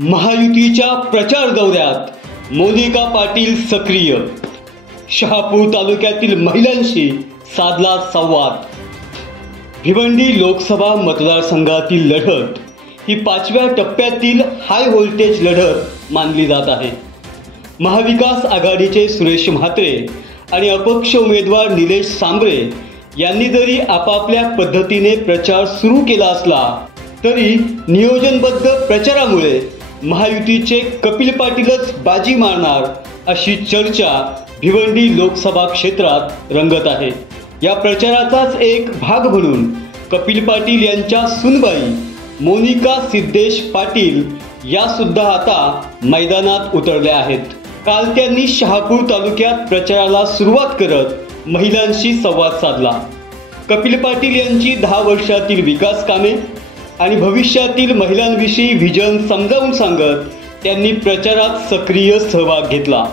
महायुतीच्या प्रचार दौऱ्यात मोनिका पाटील सक्रिय. शहापूर तालुक्यातील महिलांशी साधला संवाद. भिवंडी लोकसभा मतदारसंघातील लढत ही 5व्या टप्प्यातील हाय व्होल्टेज लढत मानली जात आहे. महाविकास आघाडीचे सुरेश म्हात्रे आणि अपक्ष उमेदवार निलेश सांबरे यांनी जरी आपापल्या पद्धतीने प्रचार सुरू केला असला तरी नियोजनबद्ध प्रचारामुळे महायुतीचे कपिल पाटीलच बाजी मारणार अशी चर्चा भिवंडी लोकसभा क्षेत्रात रंगत आहे. या प्रचाराचाच एक भाग म्हणून कपिल पाटील यांच्या सुनबाई मोनिका सिद्धेश पाटील या सुद्धा आता मैदानात उतरल्या आहेत. काल त्यांनी शहापूर तालुक्यात प्रचाराला सुरुवात करत महिलांशी संवाद साधला. कपिल पाटील यांची 10 वर्षातील विकास कामे आणि भविष्यातील महिलांविषयी व्हिजन समजावून सांगत त्यांनी प्रचारात सक्रिय सहभाग घेतला.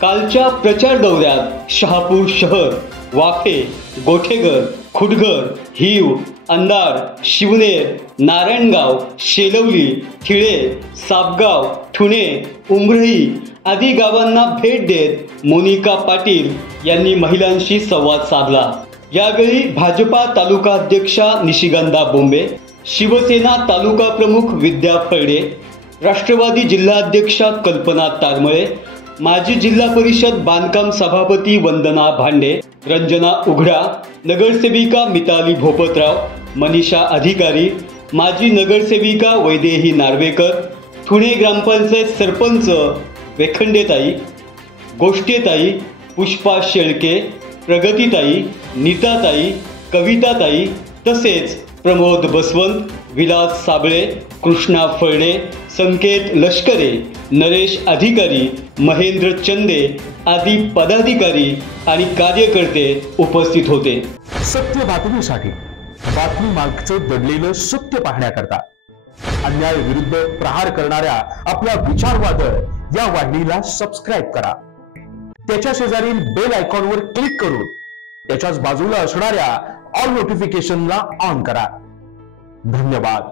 कालच्या प्रचार दौऱ्यात शहापूर शहर, वाफे, गोठेघर, खुटघर, हीव, अंधार, शिवनेर, नारायणगाव, शेलवली, खिळे, सापगाव, ठुणे, उमरही आदी गावांना भेट देत मोनिका पाटील यांनी महिलांशी संवाद साधला. यावेळी भाजपा तालुका अध्यक्षा निशिगंधा बोंबे, शिवसेना तालुका प्रमुख विद्या फळडे, राष्ट्रवादी जिल्हाध्यक्षा कल्पना तारमळे, माजी जिल्हा परिषद बांधकाम सभापती वंदना भांडे, रंजना उघडा, नगरसेविका मिताली भोपतराव, मनीषा अधिकारी, माजी नगरसेविका वैदेही नार्वेकर, ठुणे ग्रामपंचायत सरपंच वेखंडेताई, गोष्टेताई, पुष्पा शेळके, प्रगतीताई, नीताताई, कविताताई तसेच प्रमोद बसवंत, विलास साबळे, कृष्णा फळडे, संकेत लष्करे, नरेश अधिकारी, महेंद्र चंदे आदी पदाधिकारी आणि कार्यकर्ते उपस्थित होते. सत्य बातमीसाठी बातमी मागचे दडलेलं सत्य पाहण्याकरता अन्याय विरुद्ध प्रहार करणाऱ्या आपल्या विचारवादळ या वाहिनीला सबस्क्राईब करा. त्याच्या शेजारील बेल आयकॉनवर क्लिक करून त्याच्याच बाजूला असणाऱ्या ऑल नोटिफिकेशनला ऑन करा. धन्यवाद.